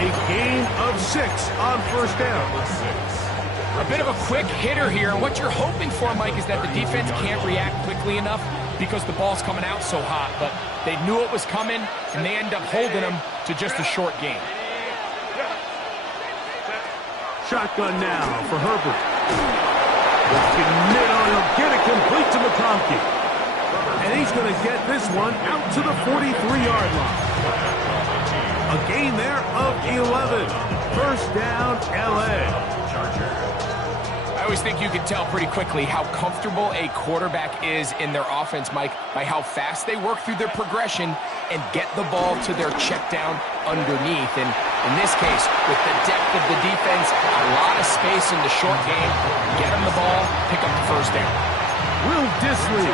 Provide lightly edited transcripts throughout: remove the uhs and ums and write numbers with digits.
A gain of 6 on first down. A bit of a quick hitter here. What you're hoping for, Mike, is that the defense can't react quickly enough because the ball's coming out so hot. But they knew it was coming, and they end up holding them to just a short gain. Shotgun now for Herbert. He'll get it complete to McConkey. And he's going to get this one out to the 43-yard line. A gain there of 11. First down, L.A. I always think you can tell pretty quickly how comfortable a quarterback is in their offense, Mike, by how fast they work through their progression and get the ball to their check down underneath. And in this case, with the depth of the defense, a lot of space in the short game, get them the ball, pick up the first down. Will Dissly,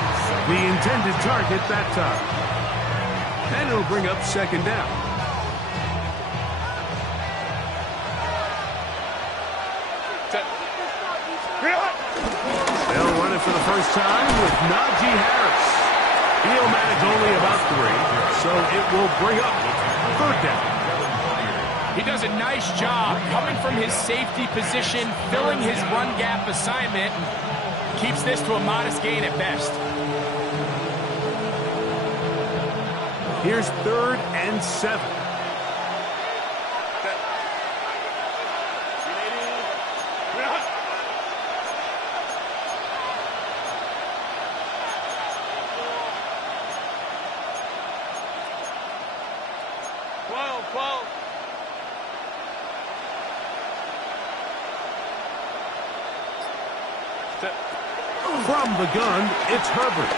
the intended target that time. And it'll bring up second down. They'll run it for the first time with Najee Harris. He'll manage only about 3, so it will bring up third down. He does a nice job coming from his safety position, filling his run gap assignment, and keeps this to a modest gain at best. Here's 3rd and 7. From the gun, it's Herbert.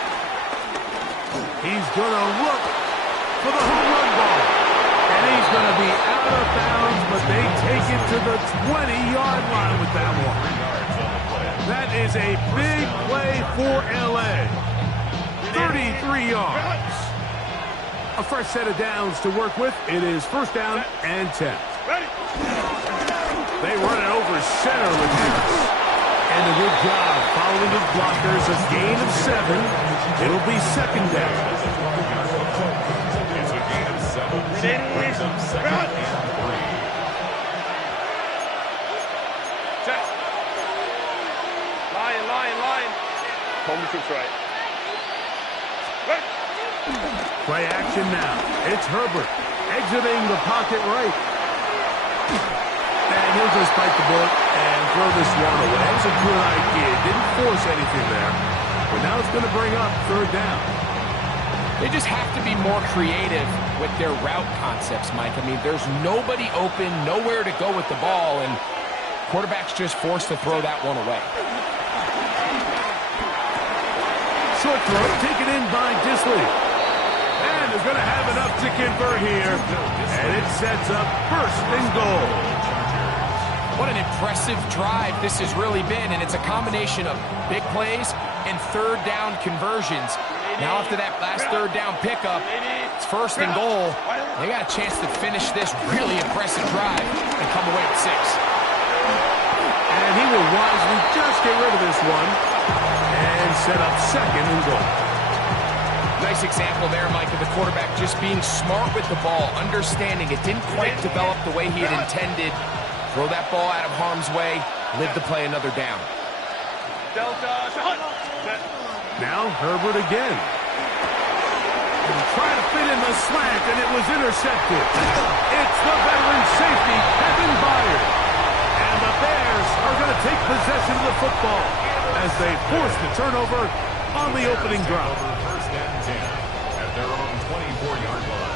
He's going to look for the home run ball. And he's going to be out of bounds, but they take it to the 20-yard line with that one. That is a big play for L.A. 33 yards. A fresh set of downs to work with. It is first down and 10. They run it over center with Harris. And a good job following his blockers. A gain of 7. It'll be second down. It's a gain of 7. Brings up second and 3. Line. Home to right. Play action now. It's Herbert exiting the pocket right. And he'll just bite the bullet and throw this one away. That was a good idea. Didn't force anything there. But now it's going to bring up third down. They just have to be more creative with their route concepts, Mike. I mean, there's nobody open, nowhere to go with the ball, and quarterback's just forced to throw that one away. Short throw taken in by Dissly. And they're going to have enough to convert here. And it sets up first and goal. What an impressive drive this has really been, and it's a combination of big plays and third down conversions. Now after that last third down pickup, it's first and goal. They got a chance to finish this really impressive drive and come away with 6. And he will wisely just get rid of this one and set up second and goal. Nice example there, Mike, of the quarterback just being smart with the ball, understanding it didn't quite develop the way he had intended. Throw that ball out of harm's way, live to play another down. Now Herbert again. Trying to fit in the slant, and it was intercepted. It's the veteran safety, Kevin Byard. And the Bears are going to take possession of the football as they force the turnover on the opening drive. First and 10 at their own 24-yard line.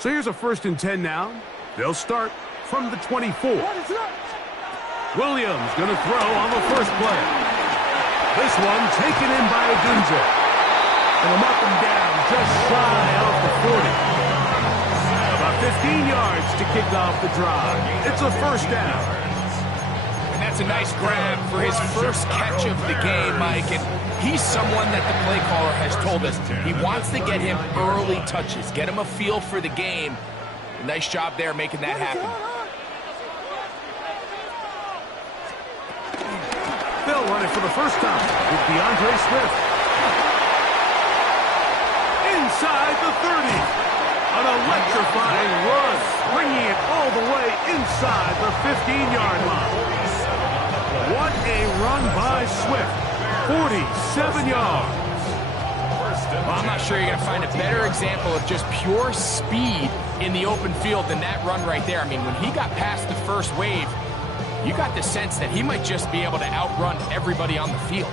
So here's a first and 10 now. They'll start from the 24. Williams going to throw on the first play. This one taken in by Odunze. And they'll mark him down just shy off the 40. About 15 yards to kick off the drive. It's a first down. a nice grab for his first catch of the game, Mike. And he's someone that the play caller has told us he wants to get him early touches, get him a feel for the game. A nice job there making that happen. They'll run it for the first time with DeAndre Swift. Inside the 30. An electrifying run, bringing it all the way inside the 15-yard line. What a run by Swift. 47 yards. Well, I'm not sure you're going to find a better example of just pure speed in the open field than that run right there. I mean, when he got past the first wave, you got the sense that he might just be able to outrun everybody on the field.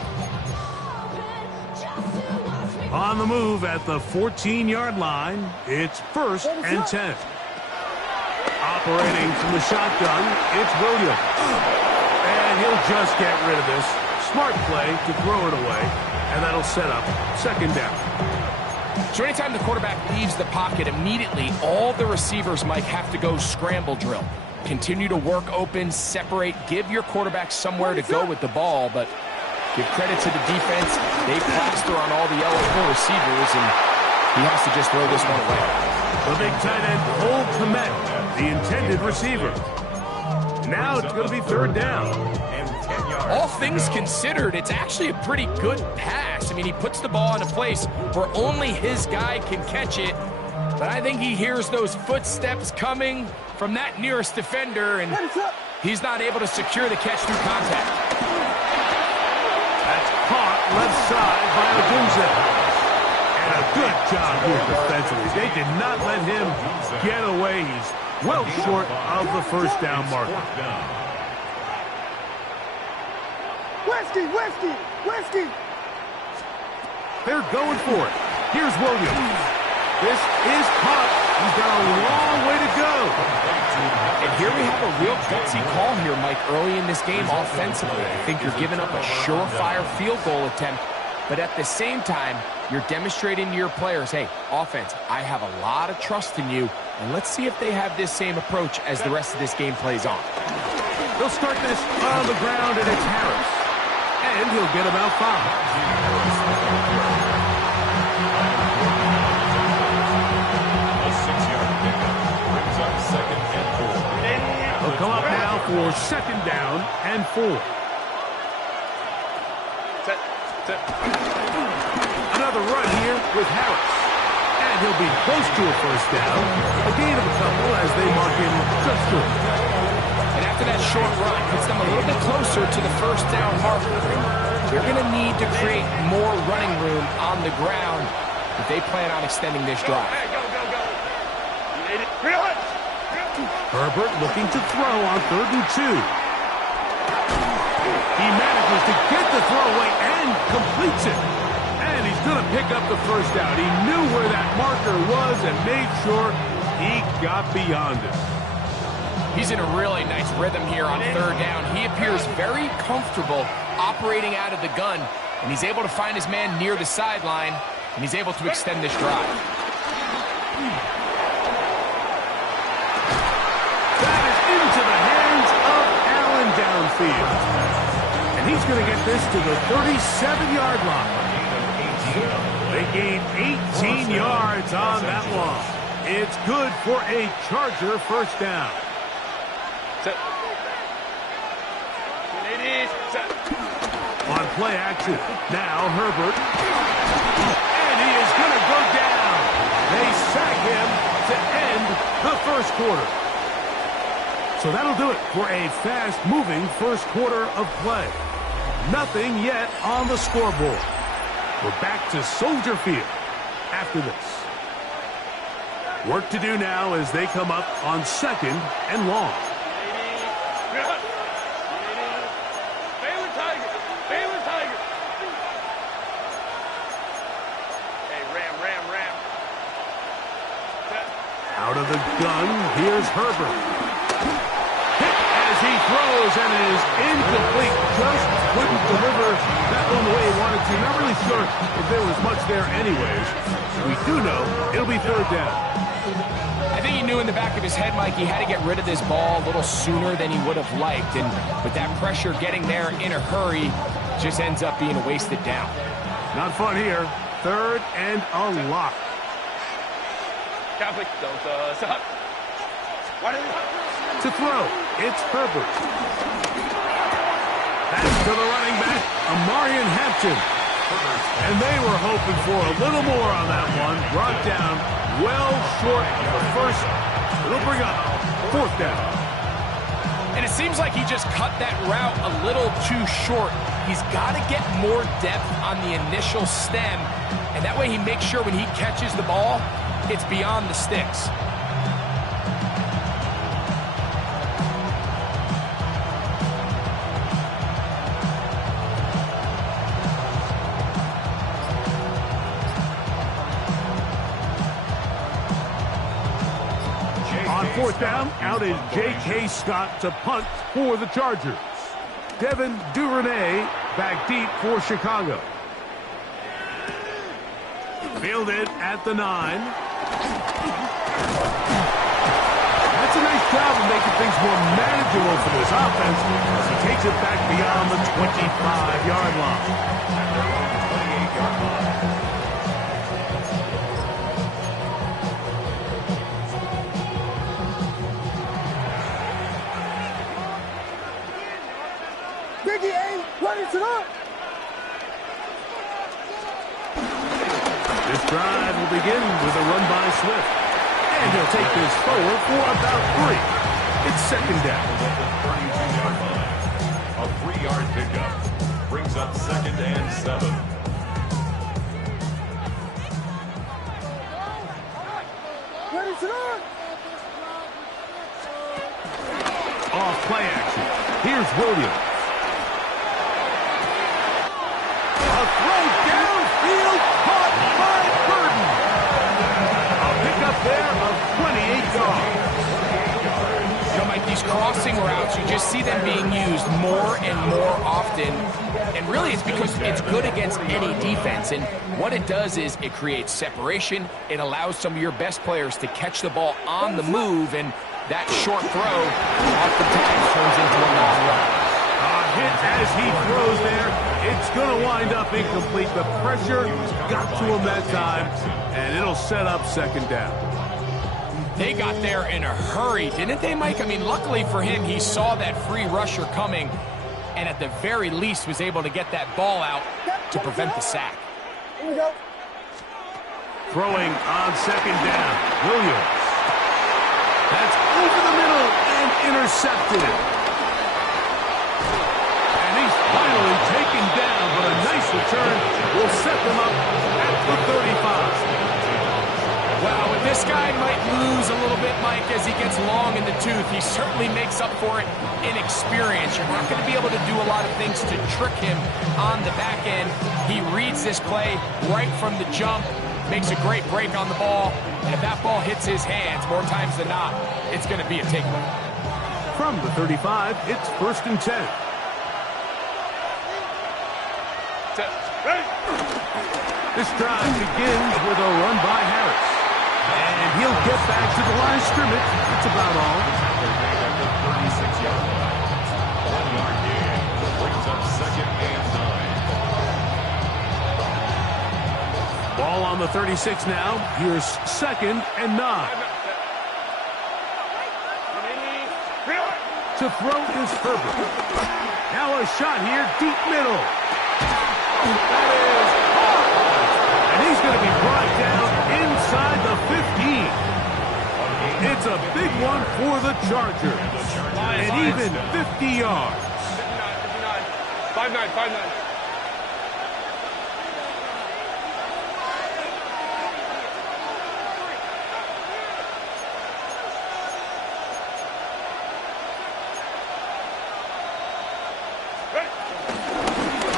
On the move at the 14-yard line, it's 1st and 10. Operating from the shotgun, it's Williams. And he'll just get rid of this. Smart play to throw it away, and that'll set up 2nd down. So anytime the quarterback leaves the pocket, immediately all the receivers might have to go scramble drill. Continue to work open, separate, give your quarterback somewhere to go with the ball, but give credit to the defense. They plaster on all the eligible receivers, and he has to just throw this one away. The big tight end, Cole Kmet, the intended receiver. Now it's going to be 3rd down. All things considered, it's actually a pretty good pass. I mean, he puts the ball in a place where only his guy can catch it, but I think he hears those footsteps coming from that nearest defender, and he's not able to secure the catch through contact. That's caught left side by Odunze. And a good job here defensively. They did not let him get away. He's well short of the 1st down marker. Westy! They're going for it. Here's Williams. This is caught. He's got a long way to go. And here we have a real gutsy call here, Mike, early in this game offensively. I think you're giving up a surefire field goal attempt, but at the same time, you're demonstrating to your players, hey, offense, I have a lot of trust in you, and let's see if they have this same approach as the rest of this game plays on. They'll start this on the ground, and it's Harris. And he'll get about 5. They'll come up now for 2nd down and 4. Another run here with Harris. And he'll be close to a 1st down. A gain of a couple as they mark him just good. And after that short run, puts them a little bit closer to the 1st down marker. They're going to need to create more running room on the ground if they plan on extending this drive. Herbert looking to throw on 3rd and 2. He manages to get the throw away and completes it. And he's going to pick up the 1st down. He knew where that marker was and made sure he got beyond it. He's in a really nice rhythm here on 3rd down. He appears very comfortable operating out of the gun, and he's able to find his man near the sideline, and he's able to extend this drive. That is into the hands of Allen downfield. And he's going to get this to the 37-yard line. They gain 18 yards on that one. It's good for a Charger 1st down. On play action, now Herbert. And he is going to go down. They sack him to end the 1st quarter. So that'll do it for a fast-moving 1st quarter of play. Nothing yet on the scoreboard. We're back to Soldier Field after this. Work to do now as they come up on 2nd and long. Out of the gun, here's Herbert. Hit as he throws, and it is incomplete. Just couldn't deliver that one the way he wanted to. Not really sure if there was much there anyways. We do know it'll be 3rd down. I think he knew in the back of his head, Mike, he had to get rid of this ball a little sooner than he would have liked. And with that pressure getting there in a hurry, just ends up being a wasted down. Not fun here. 3rd and a lot. Catholic, don't stop. To throw, it's Herbert. Pass to the running back, Amarian Hampton. And they were hoping for a little more on that one. Brought down well short of the first. It'll bring up 4th down. And it seems like he just cut that route a little too short. He's got to get more depth on the initial stem, and that way he makes sure when he catches the ball, it's beyond the sticks. On 4th down, out is J.K. Scott to punt for the Chargers. Devin Duvernay back deep for Chicago. Fielded at the 9. That's a nice job of making things more manageable for this offense as he takes it back beyond the 25-yard line. At their own 28-yard line. Biggie A, what is it up? This drive will begin with a run by Swift. And he'll take this forward for about 3. It's 2nd down. At the 32-yard line. A 3-yard pickup brings up 2nd and 7. What is it up? Off play action. Here's Williams. A throw downfield caught by Burton. A pickup there of 28 yards. You know, Mike, these crossing routes, you just see them being used more and more often. And really, it's because it's good against any defense. And what it does is it creates separation. It allows some of your best players to catch the ball on the move. And that short throw oftentimes turns into a long run. Hit as he throws there. It's going to wind up incomplete. The pressure got to him that time, and it'll set up 2nd down. They got there in a hurry, didn't they, Mike? I mean, luckily for him, he saw that free rusher coming, and at the very least was able to get that ball out to prevent the sack. Here we go. Throwing on 2nd down, Williams. That's over the middle and intercepted. Finally taken down, but a nice return will set them up at the 35. Well, with this guy might lose a little bit, Mike, as he gets long in the tooth. He certainly makes up for it in experience. You're not going to be able to do a lot of things to trick him on the back end. He reads this play right from the jump, makes a great break on the ball, and if that ball hits his hands more times than not, it's going to be a takeaway. From the 35, it's 1st and 10. This drive begins with a run by Harris. And he'll get back to the line of scrimmage. That's about all. At the 36-yard line. 1-yard gain brings up 2nd and 9. Ball on the 36 now. Here's 2nd and 9. To throw is Herbert. Now a shot here, deep middle. That is hard. And he's going to be brought down inside the 15. It's a big one for the Chargers. And even 50 yards. 59, 5-9.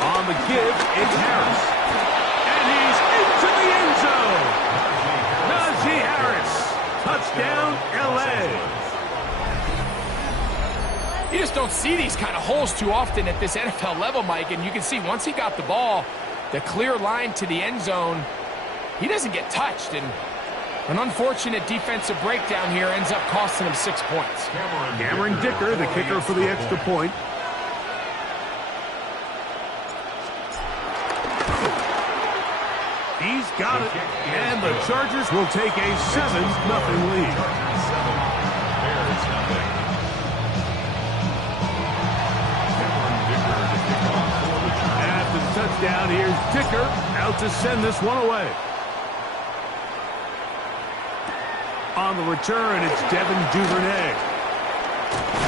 On the give, it's Harris. And he's into the end zone. Najee Harris. Touchdown, L.A. You just don't see these kind of holes too often at this NFL level, Mike. And you can see once he got the ball, the clear line to the end zone, he doesn't get touched. And An unfortunate defensive breakdown here ends up costing him 6 points. Cameron Dicker, the kicker for the extra point. He's got it, and the Chargers will take a 7-0 lead. After the touchdown, here's Dicker out to send this one away. On the return, it's Devin Duvernay.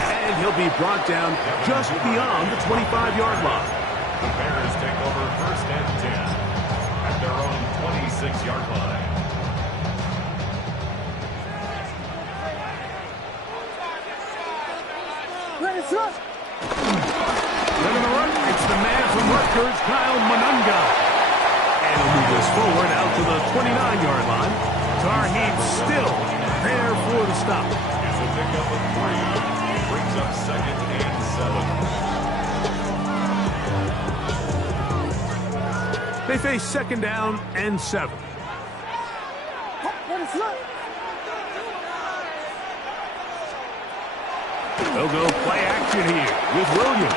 And he'll be brought down just beyond the 25-yard line. The Bears take over 1st and 10 at their own 26-yard line. Ready, set. Running the run, it's the man from Rutgers, Kyle Monunga. And he'll move this forward out to the 29-yard line. Tarheeb still there for the stop. It's a pickup of 3. Brings up 2nd and 7. They face 2nd down and 7. Ready, set. They'll go play action here with Williams.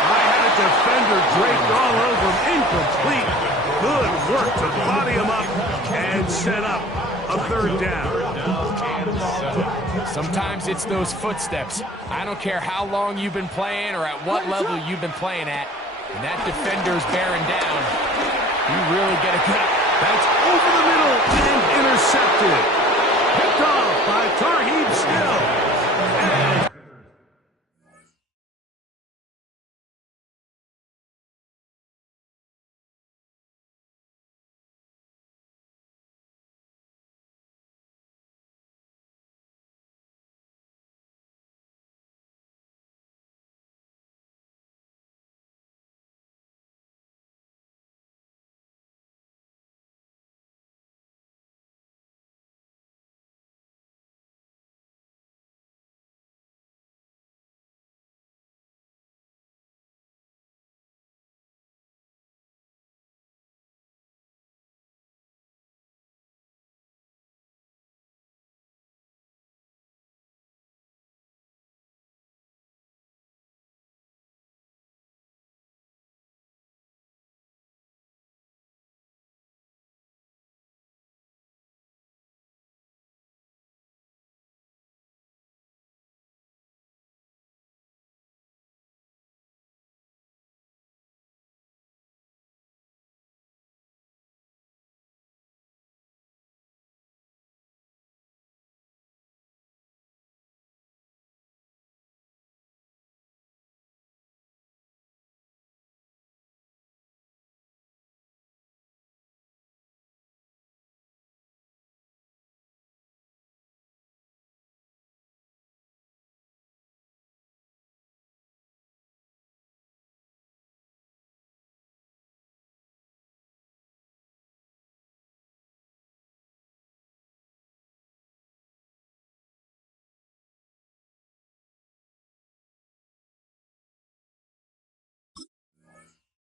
I had a defender draped all over him, incomplete. Good work to body him up and set up a 3rd down. Sometimes it's those footsteps. I don't care how long you've been playing or at what level you've been playing at. When that defender's bearing down, you really get a cut. That's over the middle and intercepted. Picked off by Tarheeb Still.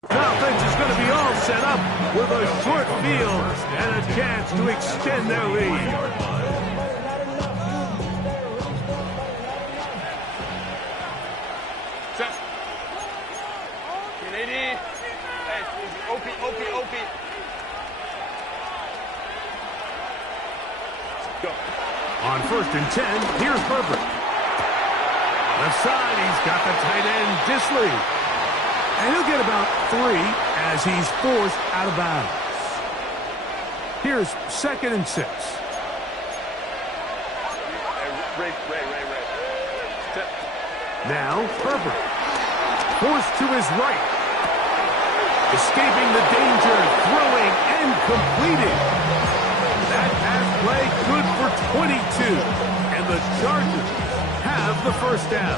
And offense is going to be all set up with a short field and a chance to extend their lead. Set. Lady. Hey, OP. Go. On 1st and 10, here's Herbert. Left side, he's got the tight end, Disley. And he'll get about 3 as he's forced out of bounds. Here's 2nd and 6. Ray. Set. Now, Herbert. Forced to his right. Escaping the danger, throwing and completing. That pass play good for 22. And the Chargers have the 1st down.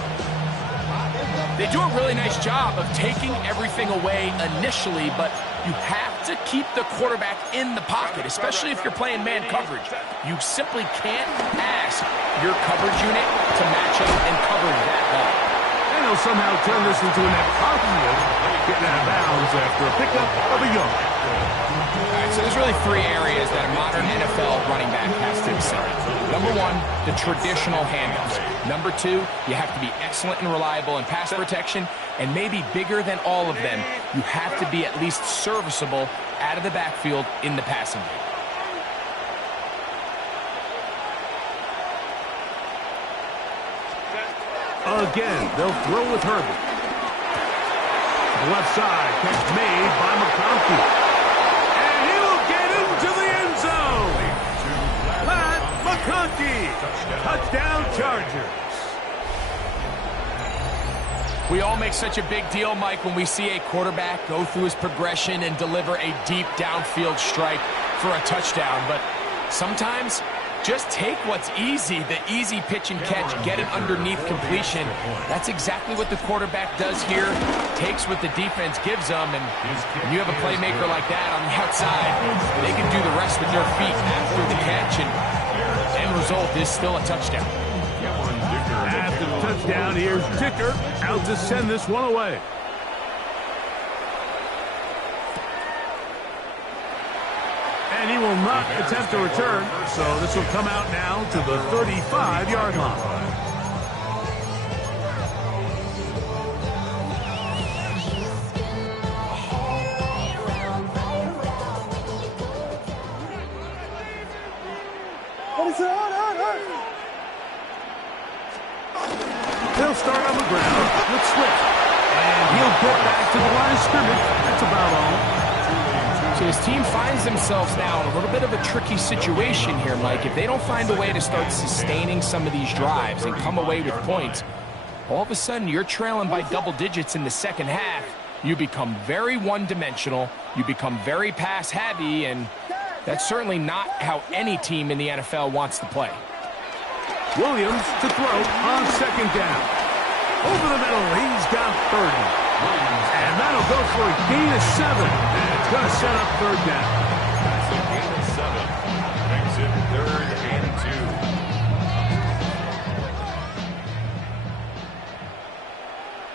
They do a really nice job of taking everything away initially, but you have to keep the quarterback in the pocket, especially if you're playing man coverage. You simply can't ask your coverage unit to match up and cover that well. And he'll somehow turn this into a net positive, getting out of bounds after a pickup of a yard. All right, so there's really three areas that a modern NFL running back has to excel. Number one, the traditional handoffs. Number two, you have to be excellent and reliable in pass protection, and maybe bigger than all of them, you have to be at least serviceable out of the backfield in the passing game. Again, they'll throw with Herbert. Left side, catch made by McConkey. And he'll get into the end zone. Pat McConkey. Touchdown Chargers. We all make such a big deal, Mike, when we see a quarterback go through his progression and deliver a deep downfield strike for a touchdown. But sometimes, just take what's easy, the easy pitch and catch, get it underneath completion. That's exactly what the quarterback does here. Takes what the defense gives them, and when you have a playmaker like that on the outside, they can do the rest with their feet after the catch, and the end result is still a touchdown. After the touchdown, here's Dicker out to send this one away. And he will not attempt to return, so this will come out now to the 35-yard line. They'll start on the ground with Swift, and he'll get back to the line of scrimmage. That's about all. So his team finds themselves now in a little bit of a tricky situation here, Mike. If they don't find a way to start sustaining some of these drives and come away with points, all of a sudden you're trailing by double digits in the second half. You become very one-dimensional. You become very pass-heavy, and that's certainly not how any team in the NFL wants to play. Williams to throw on second down. Over the middle, he's got 30. And that'll go for a gain of 7. And it's going to set up third down. That's a gain of 7. Makes it 3rd and 2.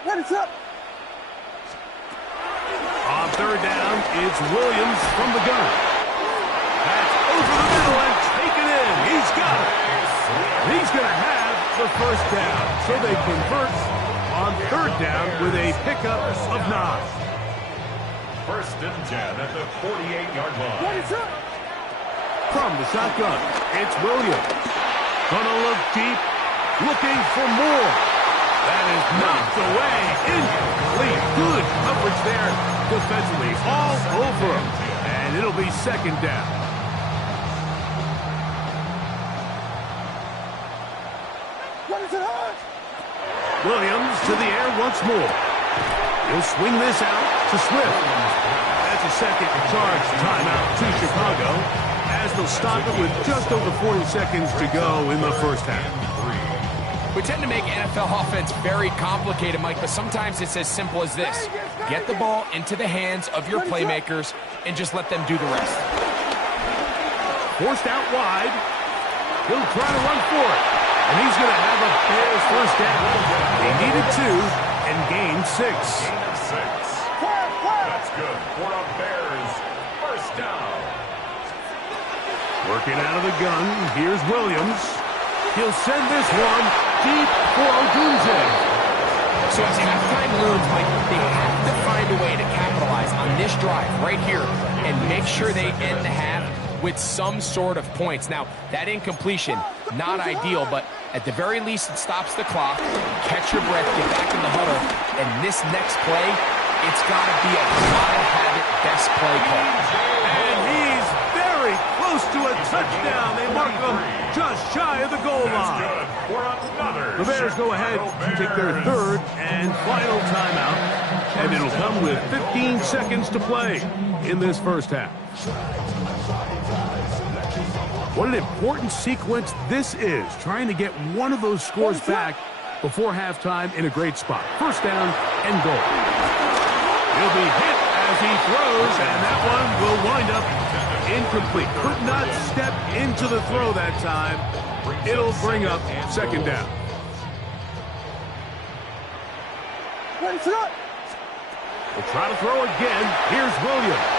What is up? On third down, it's Williams from the gun. That's over the middle and taken in. He's got it. He's going to have the first down. So they convert on third down with a pickup of 9. 1st and 10 at the 48-yard line. What is up? From the shotgun, it's Williams. Gonna look deep, looking for more. That is knocked away. Incomplete. Good coverage there defensively. All over him. And it'll be second down. What is it on? Williams to the air once more. He'll swing this out to Swift. That's a second charge timeout to Chicago, as they'll stop it with just over 40 seconds to go in the first half. We tend to make NFL offense very complicated, Mike, but sometimes it's as simple as this. Get the ball into the hands of your playmakers and just let them do the rest. Forced out wide. He'll try to run for it. And he's going to have a Bears first down. He needed 2 and gained 6. Gain of 6. That's good for a Bears first down. Working out of the gun, here's Williams. He'll send this one deep for Odunze. So as halftime looms, Mike, they have to find a way to capitalize on this drive right here and make sure they end the half with some sort of points. Now, that incompletion, not ideal, but at the very least, it stops the clock. Catch your breath, get back in the huddle, and this next play, it's got to be a try-to-have-it best play call. And he's very close to a touchdown. They mark him just shy of the goal line. Good for another. The Bears go ahead to take their third and final timeout, and it'll come with 15 seconds to play in this first half. What an important sequence this is, trying to get one of those scores back before halftime in a great spot. First down and goal. He'll be hit as he throws, and that one will wind up incomplete. Could not step into the throw that time. It'll bring up second down. What is it up? We'll try to throw again. Here's Williams.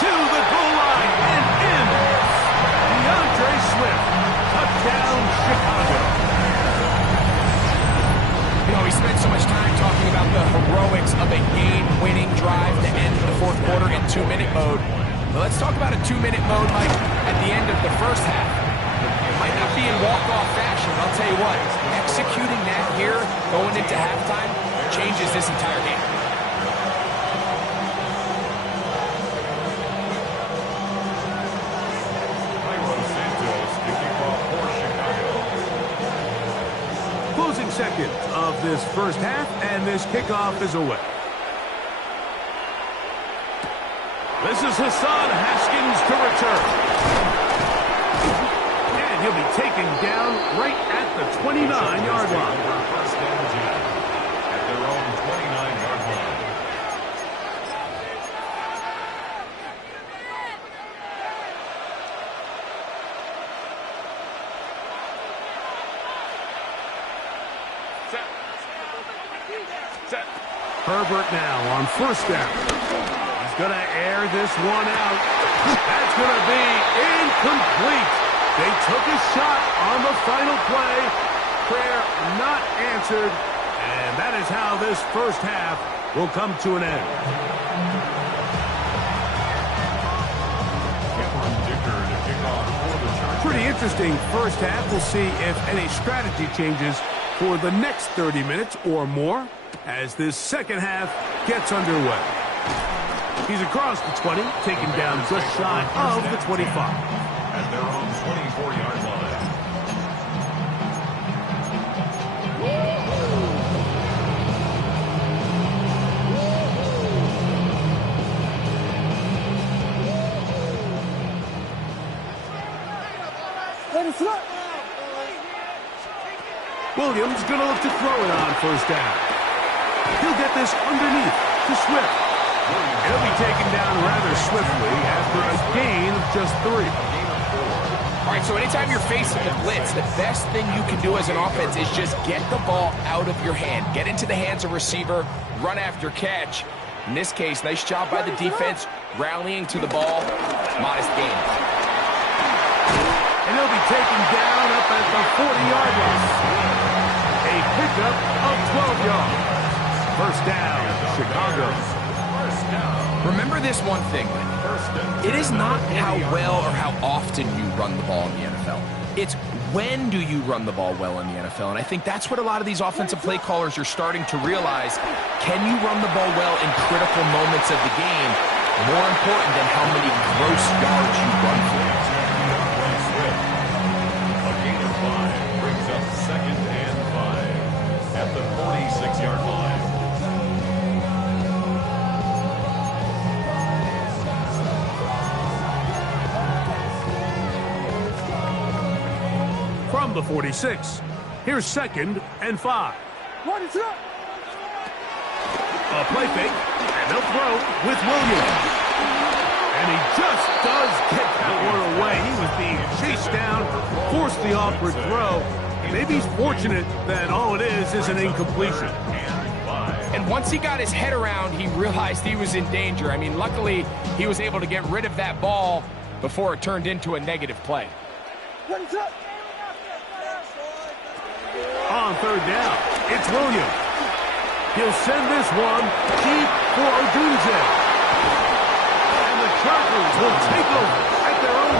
To the goal the heroics of a game-winning drive to end the fourth quarter in 2-minute mode. But let's talk about a 2-minute mode, Mike, at the end of the first half. It might not be in walk-off fashion, I'll tell you what. Executing that here, going into halftime, changes this entire game. Closing seconds of this first half, and this kickoff is away. This is Hassan Haskins to return. And he'll be taken down right at the 29-yard line. First down at their own 29-yard line. Set. Herbert now on first down. He's going to air this one out. That's going to be incomplete. They took a shot on the final play. Prayer not answered. And that is how this first half will come to an end. Cameron Dicker to kick off for the Chargers. Pretty interesting first half. We'll see if any strategy changes for the next 30 minutes or more as this second half gets underway. He's across the 20, taken down just shy of the 25. At their own 24-yard line. Let it slip. Williams going to look to throw it on first down. He'll get this underneath to Swift. He'll be taken down rather swiftly after a gain of just 3. All right, so anytime you're facing the blitz, the best thing you can do as an offense is just get the ball out of your hand. Get into the hands of receiver, run after catch. In this case, nice job by the defense, rallying to the ball. Modest gain. And he'll be taken down up at the 40-yard line. A pickup of 12 yards. First down, Chicago. Remember this one thing, it is not how well or how often you run the ball in the NFL. It's when do you run the ball well in the NFL, and I think that's what a lot of these offensive play callers are starting to realize. Can you run the ball well in critical moments of the game? More important than how many gross yards you run for. A gain of 5 brings up 2nd and 5 at the 46-yard line. From the 46, here's 2nd and 5. What is up? A play fake, and they'll throw with Williams. And he just does get that one away. He was being chased down, forced the awkward throw. Maybe he's fortunate that all it is an incompletion. And once he got his head around, he realized he was in danger. I mean, luckily, he was able to get rid of that ball before it turned into a negative play. What is up? On third down, it's Williams. He'll send this one deep for Odunze. And the Chargers will take over at their own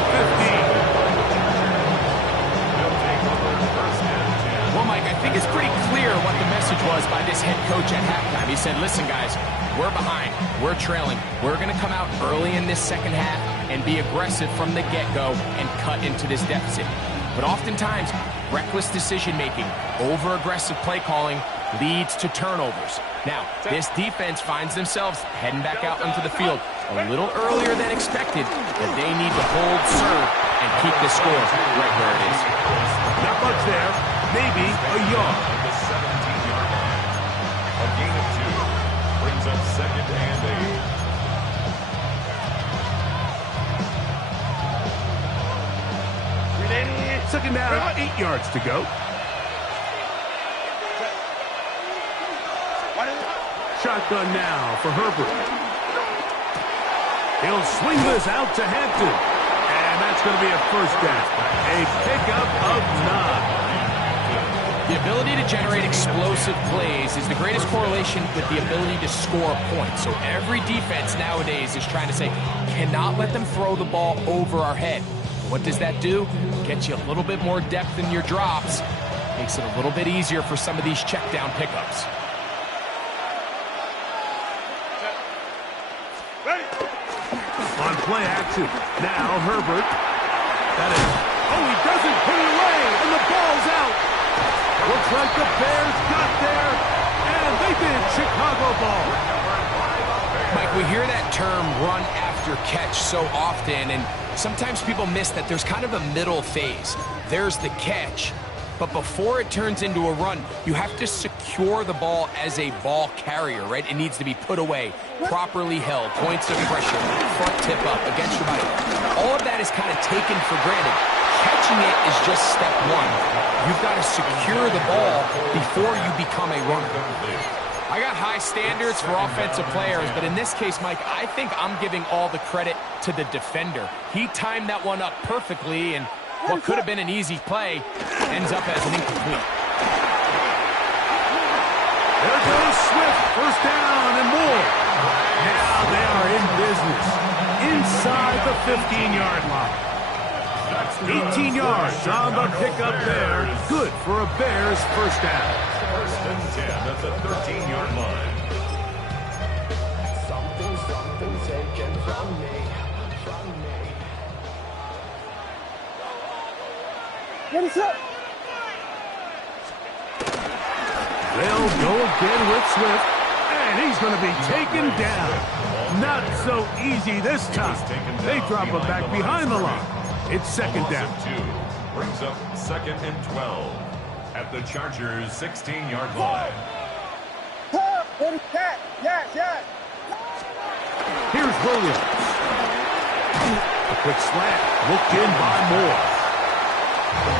15. Well, Mike, I think it's pretty clear what the message was by this head coach at halftime. He said, listen, guys, we're behind. We're trailing. We're going to come out early in this second half and be aggressive from the get-go and cut into this deficit. But oftentimes, reckless decision-making, over-aggressive play calling leads to turnovers. Now, this defense finds themselves heading back out onto the field a little earlier than expected, but they need to hold serve and keep the score right where it is. Not much there, maybe a yard. The 17-yard line. A gain of 2 brings up 2nd and 8. Second down, 8 yards to go. Shotgun now for Herbert. He'll swing this out to Hampton. And that's going to be a first down. A pickup of 9. The ability to generate explosive plays is the greatest correlation with the ability to score points. So every defense nowadays is trying to say, cannot let them throw the ball over our head. What does that do? Gets you a little bit more depth in your drops. Makes it a little bit easier for some of these check down pickups. On play action. Now Herbert. That is. Oh, he doesn't put it away, and the ball's out. Looks like the Bears got there, and they did. Chicago ball. Mike, we hear that term run after catch so often, and sometimes people miss that there's kind of a middle phase. There's the catch, but before it turns into a run, you have to secure the ball as a ball carrier, right? It needs to be put away, properly held, points of pressure, front tip up against your body. All of that is kind of taken for granted. Catching it is just step one. You've got to secure the ball before you become a runner. I got high standards for offensive players, but in this case, Mike, I think I'm giving all the credit to the defender. He timed that one up perfectly, and what could have been an easy play ends up as an incomplete. There goes Swift, first down and more. Now they are in business inside the 15-yard line. 18 yards on the pickup there. Good for a Bears first down. First and 10 at the 13-yard line. Something's taken from me. Ready, set. They'll go again with Swift, and he's going to be taken down. Not so easy this time. They drop him back behind the line. It's second down. Brings up second and 12 at the Chargers' 16-yard line. Yes. Here's Williams. A quick slant. Looked in by Moore.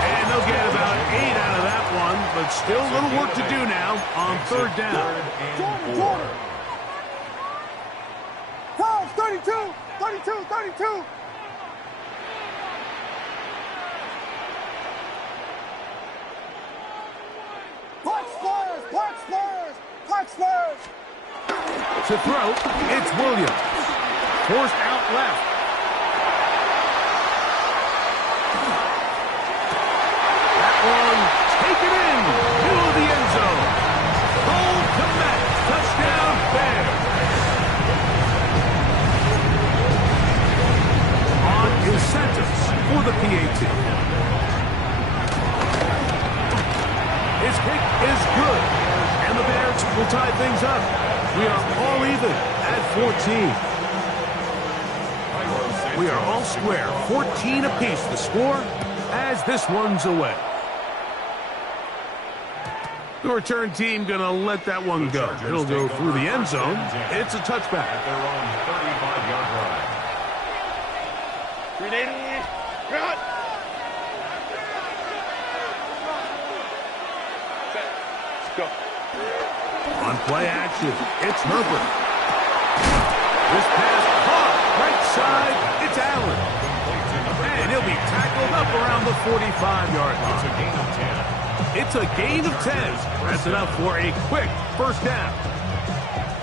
And they'll get about 8 out of that one, but still a little work to do now on third down. Jordan. Times 32. Punch Spurs. To throw, it's Williams. Forced out left. That one taken in, middle of the end zone. Hold to match. Touchdown, Bears. On is Santos for the PAT. His kick is good, and the Bears will tie things up. We are all even at 14. We are all square, 14 apiece the score as this one's away. The return team going to let that one go. It'll go through the end zone. It's a touchback. At their own 35-yard line. Grenade. Run. Go. On play action, it's Herbert. This pass caught right side, it's Allen. And he'll be tackled up around the 45-yard It's a line. gain of 10. It's a gain of 10. That's enough for a quick first down.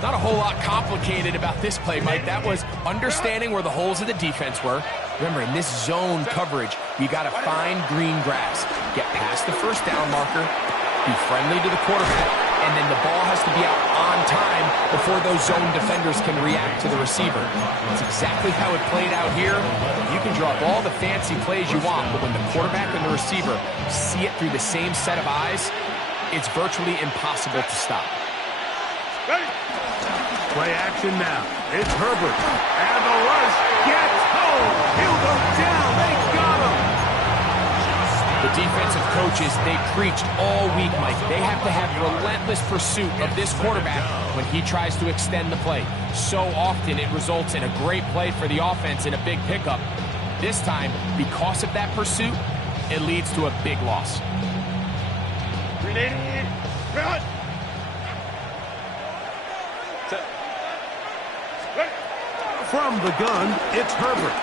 Not a whole lot complicated about this play, Mike. That was understanding where the holes of the defense were. Remember, in this zone coverage, you got to find green grass. Get past the first down marker, be friendly to the quarterback, and then the ball has to be out on time before those zone defenders can react to the receiver. That's exactly how it played out here. You can draw up all the fancy plays you want, but when the quarterback and the receiver see it through the same set of eyes, it's virtually impossible to stop. Ready. Play action now. It's Herbert. And the rush gets home. He'll go down. They got him. The defensive coaches, they preached all week, Mike. They have to have relentless pursuit of this quarterback when he tries to extend the play. So often it results in a great play for the offense and a big pickup. This time, because of that pursuit, it leads to a big loss. Grenade. Run. From the gun, it's Herbert.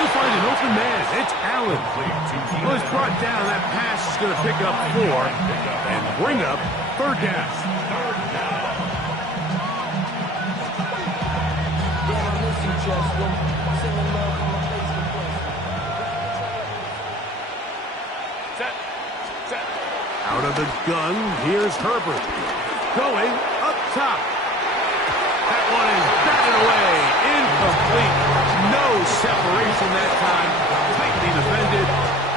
He'll find an open man. It's Allen. Well, he's brought down. That pass is going to pick up 4 and bring up third down. Damn, I miss you, Justin. Sending love from my Facebook friends. Set. Out of the gun, here's Herbert. Going up top. That one is batted away. Incomplete. No separation that time. Tightly defended.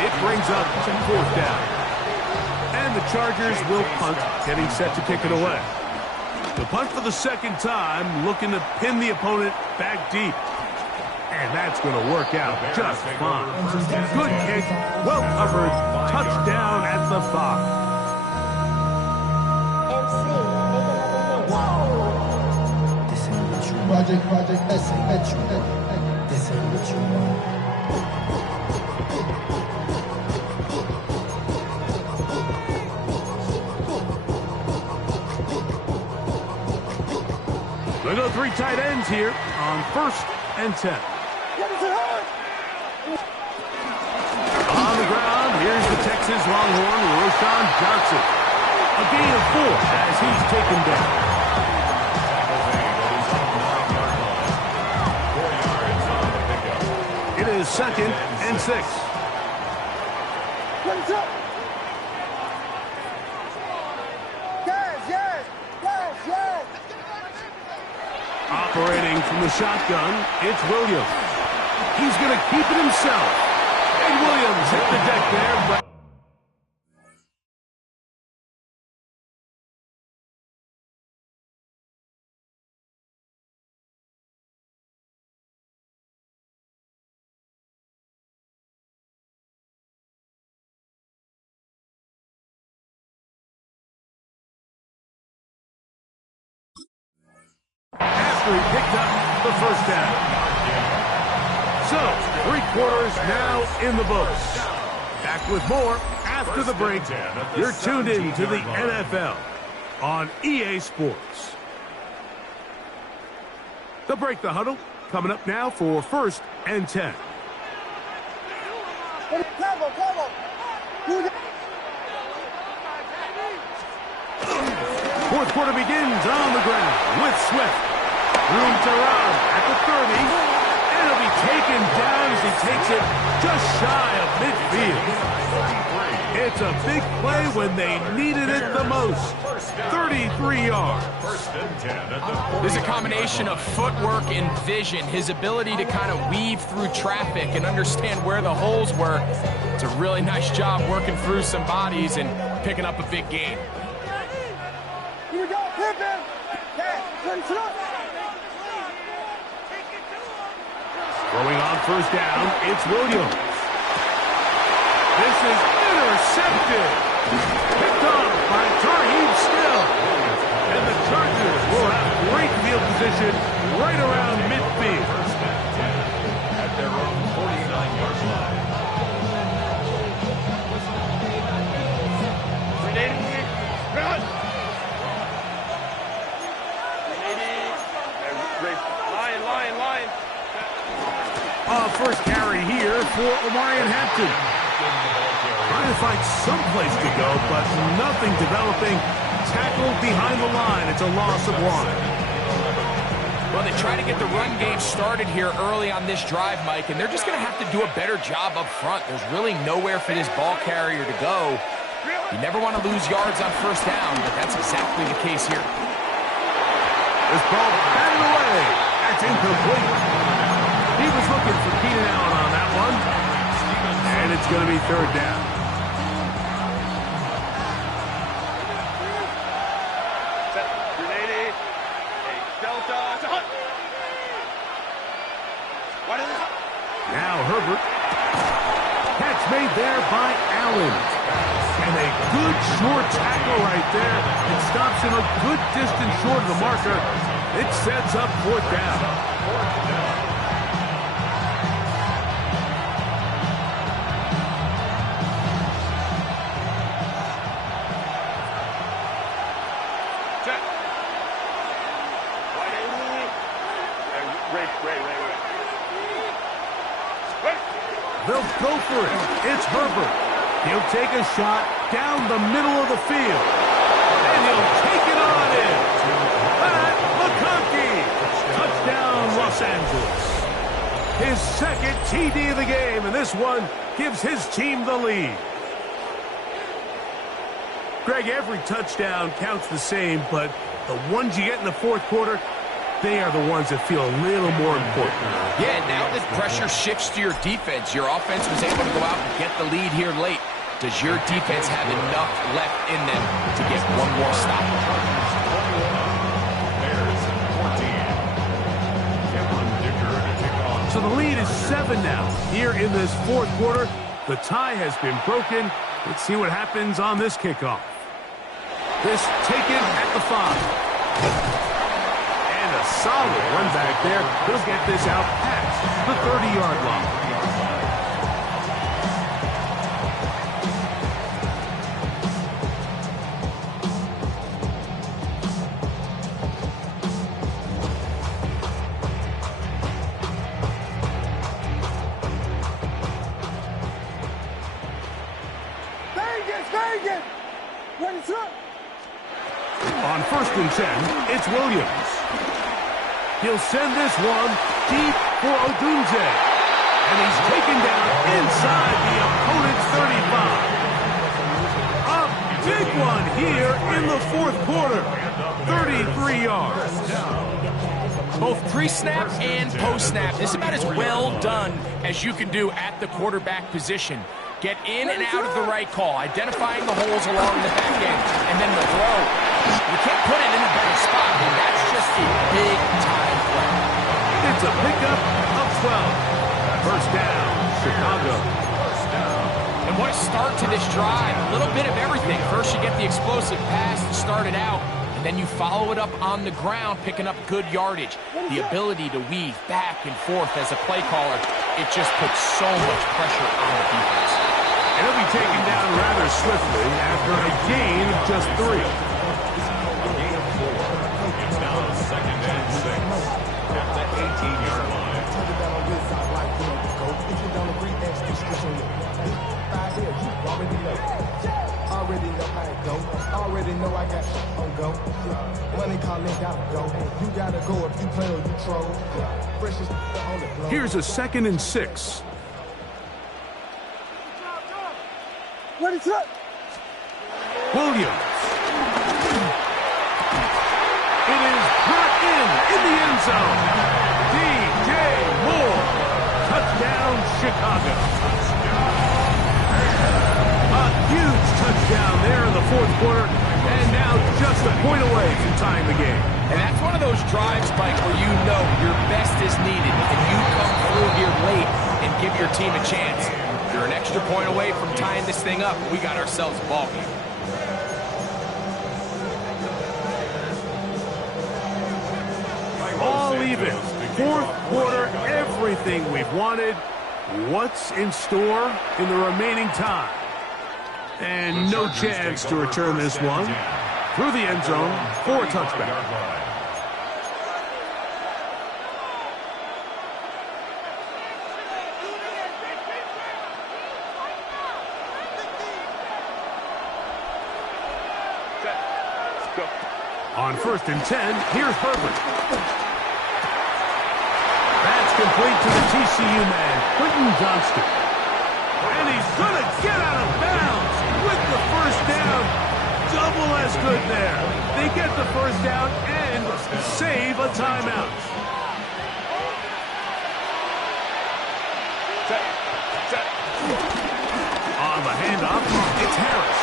It brings up to fourth down. And the Chargers will punt, getting set to kick it away. The punt for the second time, looking to pin the opponent back deep. And that's going to work out just fine. Good kick, well covered, touchdown at the 5. Project, this ain't what you want. They go 3 tight ends here on 1st and 10. On the ground, here's the Texas Longhorn, Roschon Johnson. A gain of 4 as he's taken down. It is 2nd and 6. Yes. Operating from the shotgun, it's Williams. He's going to keep it himself. And Williams hit the deck there, but after he picked up the first down. So, 3 quarters now in the books. Back with more after the break. You're tuned in to the NFL on EA Sports. The break, the huddle, coming up now for 1st and 10. Fourth quarter begins on the ground with Swift. Room to run at the 30. And it'll be taken down as he takes it just shy of midfield. It's a big play when they needed it the most. 33 yards. There's a combination of footwork and vision, his ability to kind of weave through traffic and understand where the holes were. It's a really nice job working through some bodies and picking up a big gain. Here we go, Pippin! Throwing on first down, it's Williams. This is intercepted. Picked off by Tarheeb Still. And the Chargers will have great field position right around midfield. At their own 49-yard line. Line. First carry here for Omarion Hampton. Trying to find some place to go, but nothing developing. Tackled behind the line. It's a loss of 1. Well, they try to get the run game started here early on this drive, Mike, and they're just going to have to do a better job up front. There's really nowhere for this ball carrier to go. You never want to lose yards on first down, but that's exactly the case here. This ball batted away. That's incomplete. He was looking for Keenan Allen on that one. And it's going to be third down. Now Herbert. Catch made there by Allen. And a good short tackle right there. It stops him a good distance short of the marker. It sets up fourth down. Ray. They'll go for it. It's Herbert. He'll take a shot down the middle of the field. And he'll take it on in. Pat McConkey. Touchdown, Los Angeles. His second TD of the game, and this one gives his team the lead. Greg, every touchdown counts the same, but the ones you get in the fourth quarter, they are the ones that feel a little more important. Yeah, now that pressure shifts to your defense, your offense was able to go out and get the lead here late. Does your defense have enough left in them to get one more stop? So the lead is 7 now. Here in this fourth quarter, the tie has been broken. Let's see what happens on this kickoff. This taken at the 5. And a solid run back there. He'll get this out past the 30-yard line. On 1st and 10, it's Williams. He'll send this one deep for Odunze. And he's taken down inside the opponent's 35. A big one here in the fourth quarter. 33 yards. Both pre-snap and post-snap. This is about as well done as you can do at the quarterback position. Get in and out of the right call, identifying the holes along the back end, and then the throw. You can't put it in a better spot, and that's just a big-time play. It's a pickup of 12. First down, Chicago. And what a start to this drive. A little bit of everything. First, you get the explosive pass to start it out, and then you follow it up on the ground, picking up good yardage. The ability to weave back and forth as a play caller, it just puts so much pressure on the defense. And he'll be taken down rather swiftly after a gain of just 3. Gain of 4. It's now 2nd and 6 at the 18-yard line. Already know I got on go. Money calling, gotta go. You gotta go if you play or you troll. Precious on the floor. Here's a 2nd and 6. Ready, set. Williams. It is brought in the end zone. DJ Moore. Touchdown, Chicago. A huge touchdown there in the fourth quarter, and now just a point away from tying the game. And that's one of those drives, Mike, where you know your best is needed, and you come through here late and give your team a chance. You're an extra point away from tying this thing up. We got ourselves a ball game. All even. Fourth quarter, everything we've wanted. What's in store in the remaining time? And no chance to return this one through the end zone for a touchback. On 1st and 10, here's Herbert. That's complete to the TCU man, Quentin Johnston. And he's going to get out of bounds with the first down. Double as good there. They get the first down and save a timeout. On the handoff, it's Harris.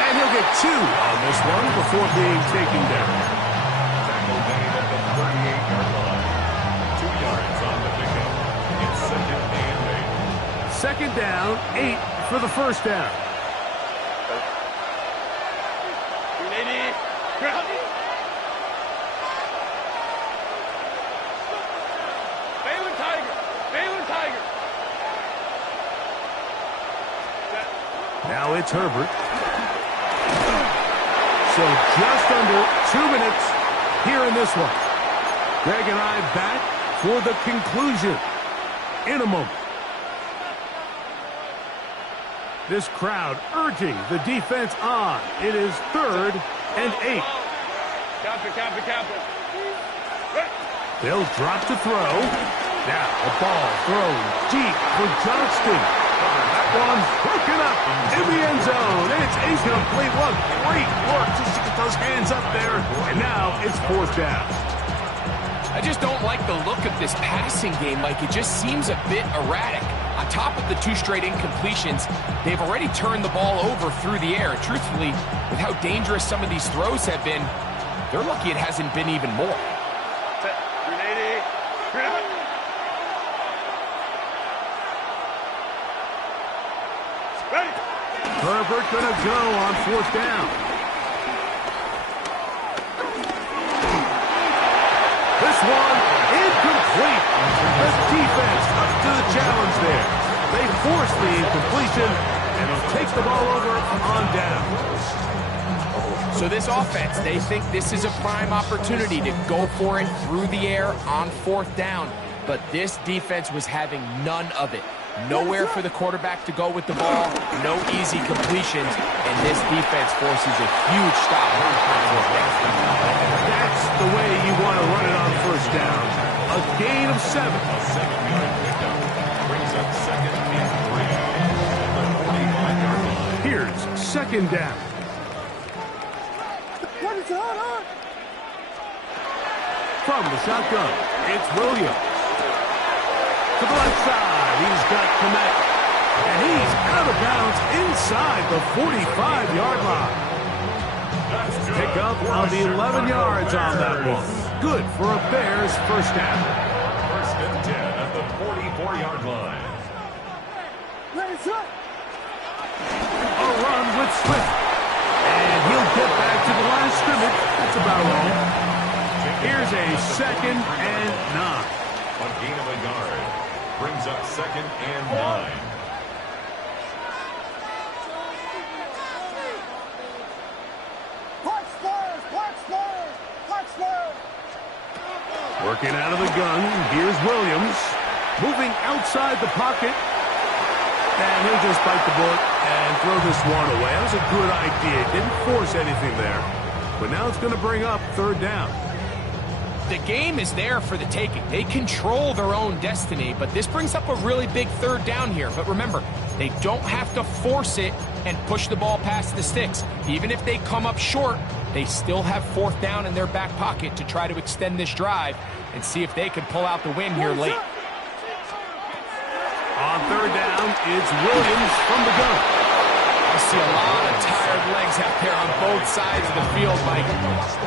And he'll get 2 on this one before being taken down. Tackle made at the 38-yard line. 2 yards on the pickup. It's 2nd and 8. 2nd down, 8 for the first down. Balin Tiger. Balin Tiger. Now it's Herbert. So just under 2 minutes here in this one. Greg and I back for the conclusion in a moment. This crowd urging the defense on. It is 3rd and 8. Captain. They'll drop to throw. Now the ball thrown deep for Johnston. That one broken up in the end zone. It's incomplete. What great work just to get those hands up there. And now it's 4th down. I just don't like the look of this passing game, Mike. It just seems a bit erratic. On top of the 2 straight incompletions, they've already turned the ball over through the air. Truthfully, with how dangerous some of these throws have been, they're lucky it hasn't been even more. Herbert gonna go on 4th down. This one incomplete. The defense up to the challenge there. They force the incompletion and they'll take the ball over on down. So this offense, they think this is a prime opportunity to go for it through the air on 4th down. But this defense was having none of it. Nowhere for the quarterback to go with the ball, no easy completions, and this defense forces a huge stop on 4th down. That's the way you want to run it on 1st down. A gain of 7. A 7-yard pickup brings up 2nd and 3 at the 45-yard line. Here's 2nd down. What is on? From the shotgun, it's Williams. To the left side, he's got Kmet. And he's out of bounds inside the 45-yard line. Pick up on the 11 yards on that one. Good for a Bears 1st down. 1st and 10 at the 44-yard line. Ready, set. A run with Swift. And he'll get back to the line of scrimmage. That's about all. Here's a 2nd and 9. A gain of a yard brings up 2nd and 9. Working out of the gun, here's Williams. Moving outside the pocket. And he'll just bite the bullet and throw this one away. That was a good idea. Didn't force anything there. But now it's going to bring up 3rd down. The game is there for the taking. They control their own destiny, but this brings up a really big 3rd down here. But remember, they don't have to force it and push the ball past the sticks. Even if they come up short, they still have 4th down in their back pocket to try to extend this drive and see if they can pull out the win here late. On 3rd down, it's Williams from the gun. I see a lot of tired legs out there on both sides of the field, Mike.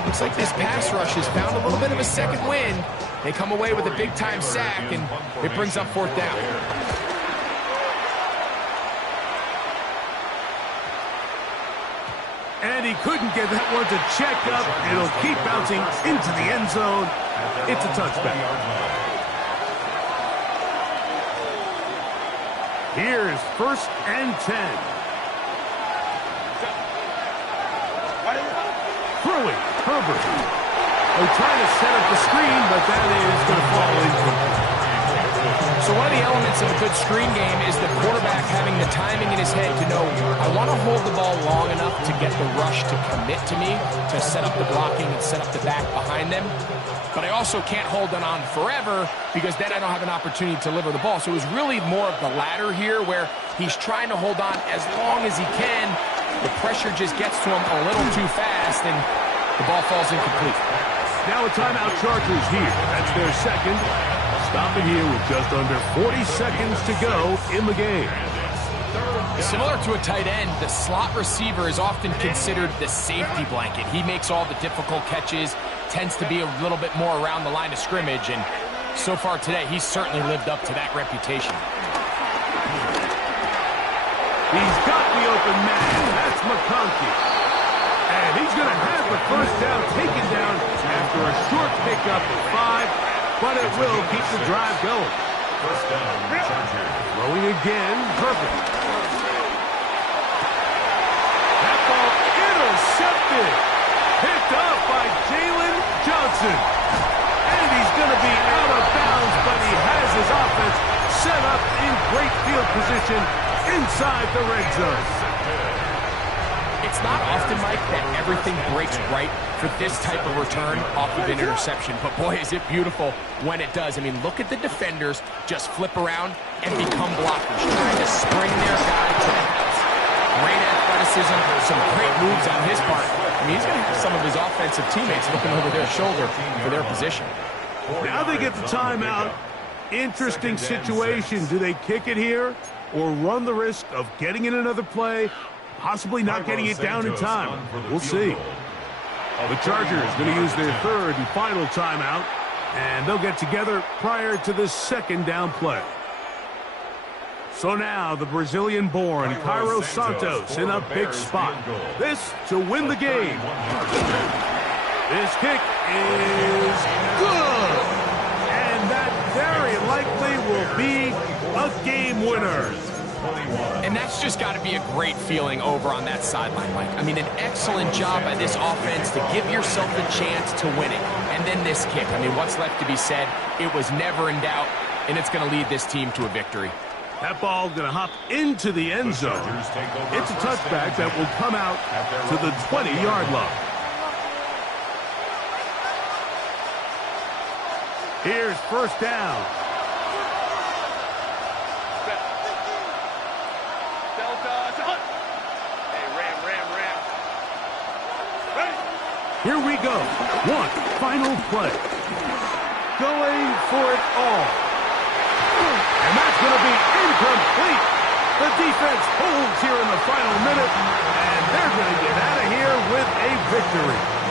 Looks like this pass rush has found a little bit of a 2nd win. They come away with a big-time sack, and it brings up 4th down. And he couldn't get that one to check up. It'll keep bouncing into the end zone. It's a touchback. Here's 1st and 10. Throwing, Herbert. They're trying to set up the screen, but that is going to fall incomplete. So one of the elements of a good screen game is the quarterback having the timing in his head to know, I want to hold the ball long enough to get the rush to commit to me, to set up the blocking and set up the back behind them. But I also can't hold it on forever because then I don't have an opportunity to deliver the ball. So it was really more of the latter here where he's trying to hold on as long as he can. The pressure just gets to him a little too fast and the ball falls incomplete. Now a timeout Chargers here. That's their 2nd. Stopping here with just under 40 seconds to go in the game. Similar to a tight end, the slot receiver is often considered the safety blanket. He makes all the difficult catches, tends to be a little bit more around the line of scrimmage, and so far today, he's certainly lived up to that reputation. He's got the open man. That's McConkey. And he's going to have the 1st down taken down after a short pickup of 5, but it will keep the drive going. 1st down, Chargers. Throwing again, perfect. That ball intercepted. Picked up by Jalen Johnson. And he's going to be out of bounds, but he has his offense set up in great field position inside the red zone. It's not often, Mike, that everything breaks right for this type of return off of an interception. But boy, is it beautiful when it does. I mean, look at the defenders just flip around and become blockers, trying to spring their guy to the house. Great athleticism, some great moves on his part. I mean, he's going to have some of his offensive teammates looking over their shoulder for their position. Now they get the timeout. Interesting situation. Do they kick it here or run the risk of getting in another play, possibly not getting it down in time? We'll see. The Chargers going to use their third and final timeout, and they'll get together prior to the second down play. So now the Brazilian-born Cairo Santos in a big spot. This to win the game. This kick is good. And that very likely will be a game winner. And that's just got to be a great feeling over on that sideline, Mike. I mean, an excellent job by this offense to give yourself the chance to win it. And then this kick. I mean, what's left to be said? It was never in doubt, and it's going to lead this team to a victory. That ball going to hop into the end zone. It's a touchback that will come out to the 20-yard line. Here's first down. Here we go. One final play. Going for it all. And that's going to be incomplete. The defense holds here in the final minute, and they're going to get out of here with a victory.